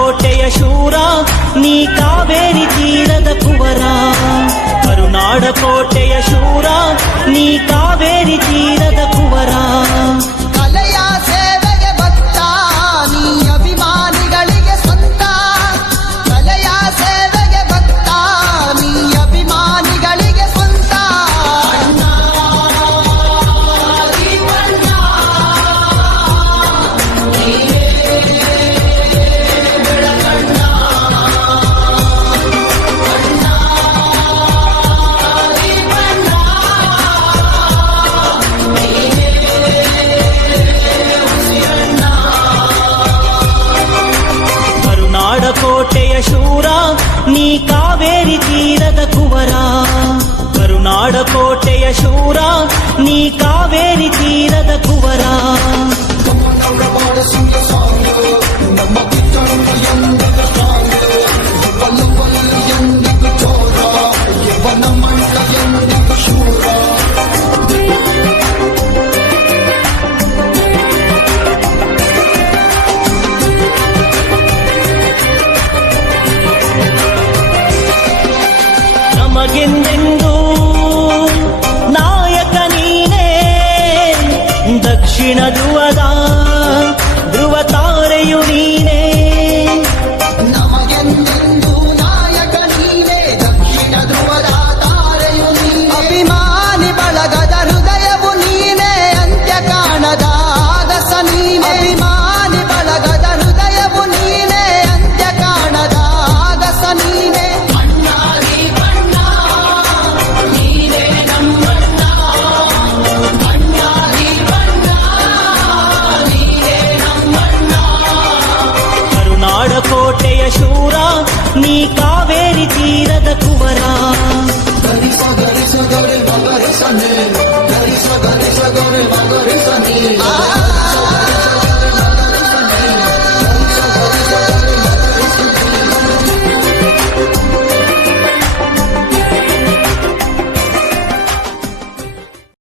ಕೋಟೆಯ ಶೂರ ನೀ ಕಾವೇರಿ ತೀರದ ಕುವರ. ಕರುನಾಡ ಕೋಟೆಯ ಶೂರ ನೀ ಕಾವೇರಿ ತೀರದ ಕುವರ. ಕಲೆಯ ಸೇವೆಗೆ ಭಕ್ತ ನೀ ಅಭಿಮಾನಿಗಳಿಗೆ ಸ್ವಂತ. ಕಲೆಯ ಸೇವೆಗೆ ಭಕ್ತ ನೀ ಅಭಿಮಾನಿಗಳಿಗೆ ಸ್ವಂತ. ಕೋಟೆಯ ಶೂರ ನೀ ಕಾವೇರಿ ತೀರದ ಕುವರ. ಕರುನಾಡ ಕೋಟೆಯ ಶೂರ ನೀ ಕಾವೇರಿ ತೀರದ ಕುವರ. ನಮಗೆಂದೆಂದು ನಾಯಕ ನೀನೇ, ದಕ್ಷಿಣ